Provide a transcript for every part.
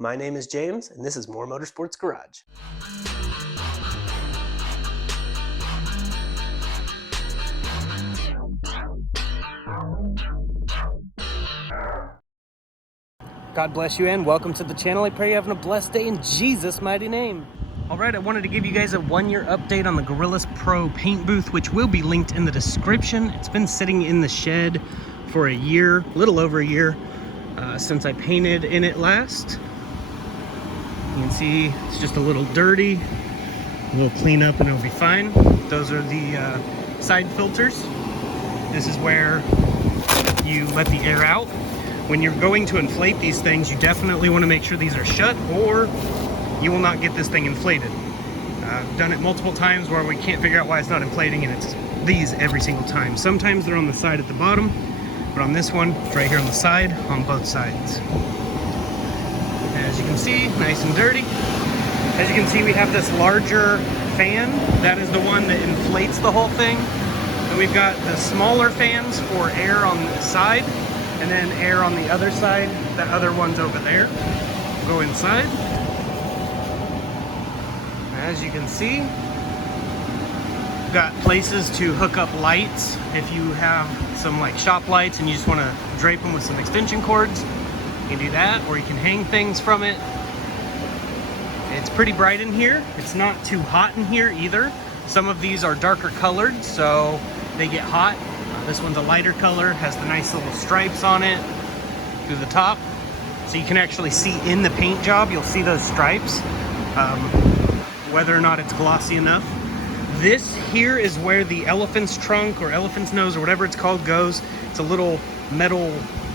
my name is James, and this is More Motorsports Garage. God bless you and welcome to the channel. I pray you're having a blessed day in Jesus' mighty name. Alright, I wanted to give you guys a one-year update on the Gorillaspro paint booth, which will be linked in the description. It's been sitting in the shed for a year, a little over a year, since I painted in it last. You can see it's just a little dirty. We'll clean up and it'll be fine. Those are the side filters. This is where you let the air out. When you're going to inflate these things, you definitely want to make sure these are shut, or you will not get this thing inflated. I've done it multiple times where we can't figure out why it's not inflating, and it's these every single time. Sometimes they're on the side at the bottom, but on this one, it's right here on the side, on both sides. As you can see, nice and dirty. As you can see, we have this larger fan. That is the one that inflates the whole thing. And we've got the smaller fans for air on the side, and then air on the other side. The other one's over there. Go inside. As you can see, we've got places to hook up lights. If you have some like shop lights and you just want to drape them with some extension cords, you can do that, or you can hang things from it. It's pretty bright in here. It's not too hot in here either. Some of these are darker colored, so they get hot. This one's a lighter color, has the nice little stripes on it through the top. So you can actually see in the paint job, you'll see those stripes, whether or not it's glossy enough. This here is where the elephant's trunk or elephant's nose or whatever it's called goes. It's a little metal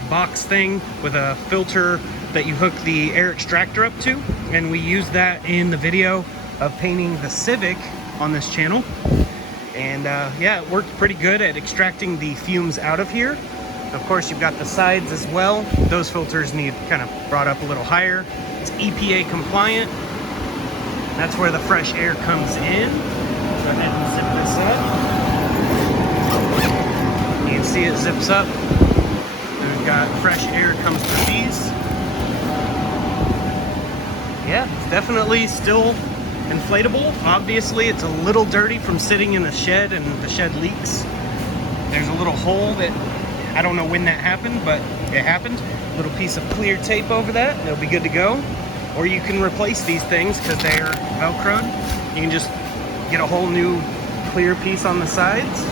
box thing with a filter that you hook the air extractor up to, and we use that in the video of painting the Civic on this channel. And yeah, it worked pretty good at extracting the fumes out of here. Of course, you've got the sides as well. Those filters need kind of brought up a little higher. It's EPA compliant. That's where the fresh air comes in. Go ahead and zip this up. You can see it zips up. And we've got fresh air comes through these. Yeah, it's definitely still inflatable. Obviously, it's a little dirty from sitting in the shed, and the shed leaks. There's a little hole that I don't know when that happened, but it happened. A little piece of clear tape over that, and it'll be good to go. Or you can replace these things because they're Velcroed. You can just get a whole new clear piece on the sides.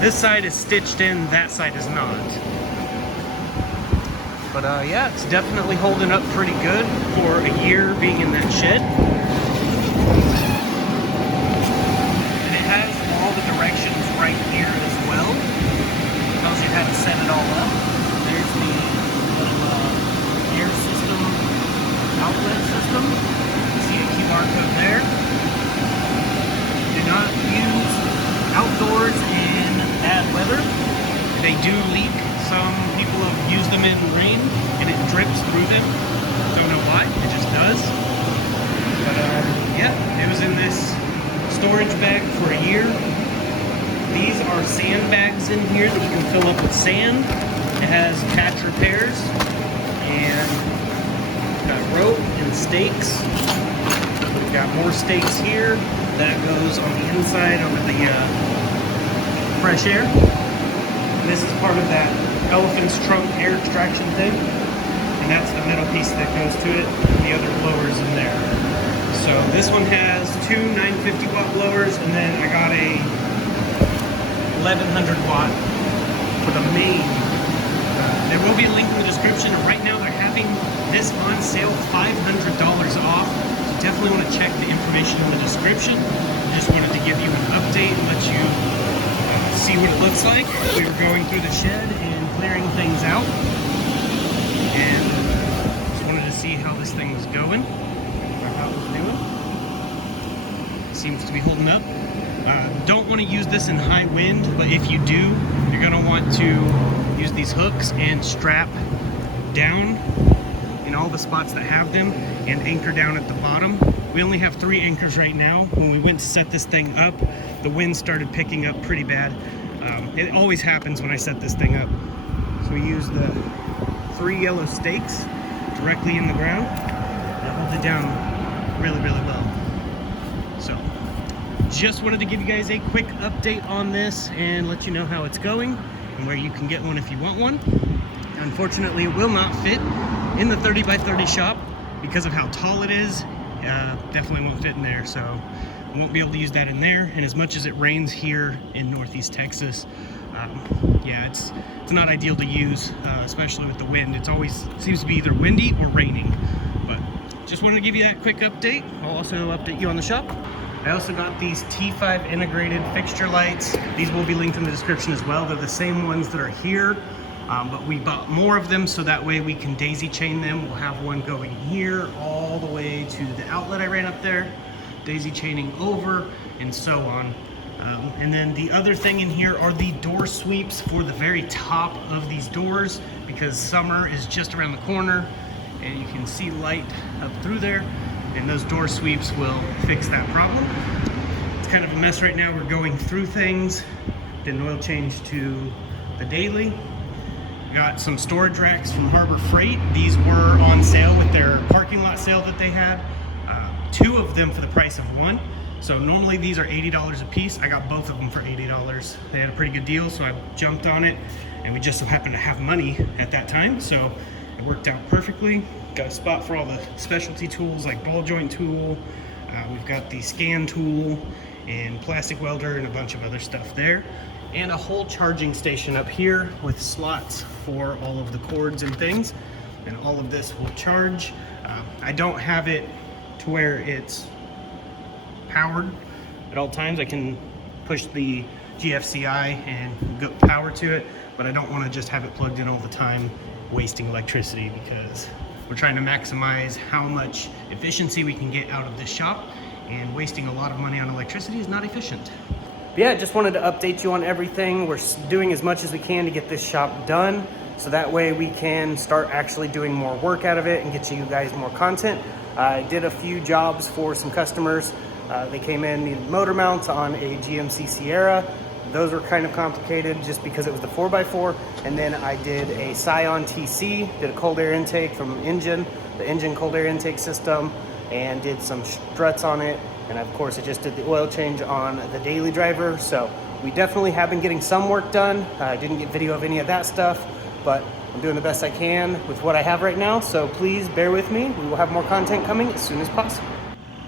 This side is stitched in, that side is not. But yeah, it's definitely holding up pretty good for a year being in that shed. And it has all the directions right here as well. It tells you how to set it all up. There's the little air system, outlet system. You see a QR code there. Do not use outdoors in bad weather. They do leak. Some people have used them in rain and it drips through them. Don't know why, it just does. But yeah, it was in this storage bag for a year. These are sand bags in here that you can fill up with sand. It has patch repairs and got rope and stakes. We've got more stakes here. That goes on the inside over the fresh air. This is part of that elephant's trunk air extraction thing, and that's the metal piece that goes to it, and the other blowers in there. So this one has two 950 watt blowers, and then I got a 1100 watt for the main. There will be a link in the description, and right now they're having this on sale, $500 off. So definitely want to check the information in the description. Just wanted to give you an update and let you see what it looks like. We were going through the shed and clearing things out, and just wanted to see how this thing was going, or how it was doing. Seems to be holding up. Don't want to use this in high wind, but if you do, you're going to want to use these hooks and strap down in all the spots that have them and anchor down at the bottom. We only have 3 anchors right now. When we went to set this thing up, the wind started picking up pretty bad. It always happens when I set this thing up. So we used the 3 yellow stakes directly in the ground. It holds it down really, really well. So, just wanted to give you guys a quick update on this and let you know how it's going and where you can get one if you want one. Unfortunately, it will not fit in the 30 by 30 shop because of how tall it is. Definitely won't fit in there, so I won't be able to use that in there. And as much as it rains here in Northeast Texas, yeah, it's not ideal to use, especially with the wind. It always seems to be either windy or raining. But just wanted to give you that quick update. I'll also update you on the shop. I also got these T5 integrated fixture lights. These will be linked in the description as well. They're the same ones that are here, but we bought more of them so that way we can daisy chain them. We'll have one going here all the way to the outlet I ran up there, daisy chaining over, and so on. And then the other thing in here are the door sweeps for the very top of these doors, because summer is just around the corner and you can see light up through there, and those door sweeps will fix that problem. It's kind of a mess right now. We're going through things. Did an oil change to the daily. Got some storage racks from Harbor Freight. These were on sale with their parking lot sale that they had. 2 of them for the price of 1. So normally these are $80 a piece. I got both of them for $80. They had a pretty good deal, so I jumped on it, and we just so happened to have money at that time, so it worked out perfectly. Got a spot for all the specialty tools like ball joint tool. We've got the scan tool and plastic welder and a bunch of other stuff there. And a whole charging station up here with slots for all of the cords and things. And all of this will charge. I don't have it to where it's powered at all times. I can push the GFCI and go power to it, but I don't want to just have it plugged in all the time, wasting electricity, because we're trying to maximize how much efficiency we can get out of this shop, and wasting a lot of money on electricity is not efficient. But yeah, just wanted to update you on everything. We're doing as much as we can to get this shop done, so that way we can start actually doing more work out of it and get you guys more content. I did a few jobs for some customers. They came in, needed motor mounts on a GMC Sierra. Those were kind of complicated just because it was the 4x4. And then I did a Scion TC, did a cold air intake from the engine cold air intake system, and did some struts on it. And of course, I just did the oil change on the daily driver. So we definitely have been getting some work done. I didn't get video of any of that stuff, but I'm doing the best I can with what I have right now. So please bear with me. We will have more content coming as soon as possible.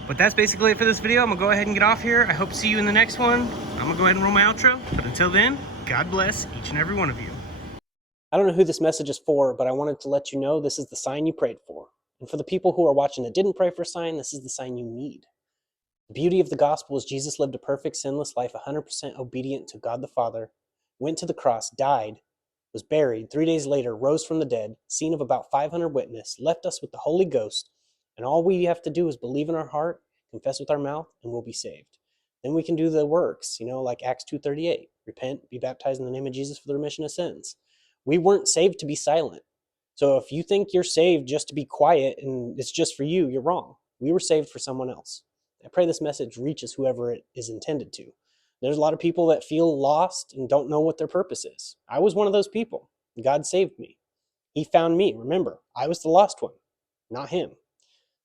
But that's basically it for this video. I'm gonna go ahead and get off here. I hope to see you in the next one. I'm gonna go ahead and roll my outro. But until then, God bless each and every one of you. I don't know who this message is for, but I wanted to let you know this is the sign you prayed for. And for the people who are watching that didn't pray for a sign, this is the sign you need. The beauty of the gospel is Jesus lived a perfect, sinless life, 100% obedient to God the Father, went to the cross, died, was buried, 3 days later, rose from the dead, seen of about 500 witnesses, left us with the Holy Ghost, and all we have to do is believe in our heart, confess with our mouth, and we'll be saved. Then we can do the works, like Acts 2:38. Repent, be baptized in the name of Jesus for the remission of sins. We weren't saved to be silent. So if you think you're saved just to be quiet and it's just for you, you're wrong. We were saved for someone else. I pray this message reaches whoever it is intended to. There's a lot of people that feel lost and don't know what their purpose is. I was one of those people. God saved me. He found me. Remember, I was the lost one, not him.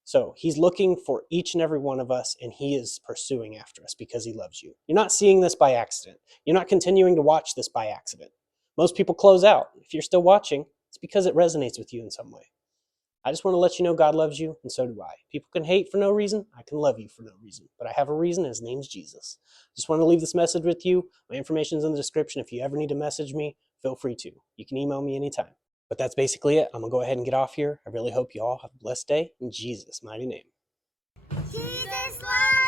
So he's looking for each and every one of us, and he is pursuing after us because he loves you. You're not seeing this by accident. You're not continuing to watch this by accident. Most people close out. If you're still watching, it's because it resonates with you in some way. I just want to let you know God loves you, and so do I. People can hate for no reason. I can love you for no reason. But I have a reason, and his name's Jesus. Just want to leave this message with you. My information's in the description. If you ever need to message me, feel free to. You can email me anytime. But that's basically it. I'm going to go ahead and get off here. I really hope you all have a blessed day in Jesus' mighty name. Jesus loves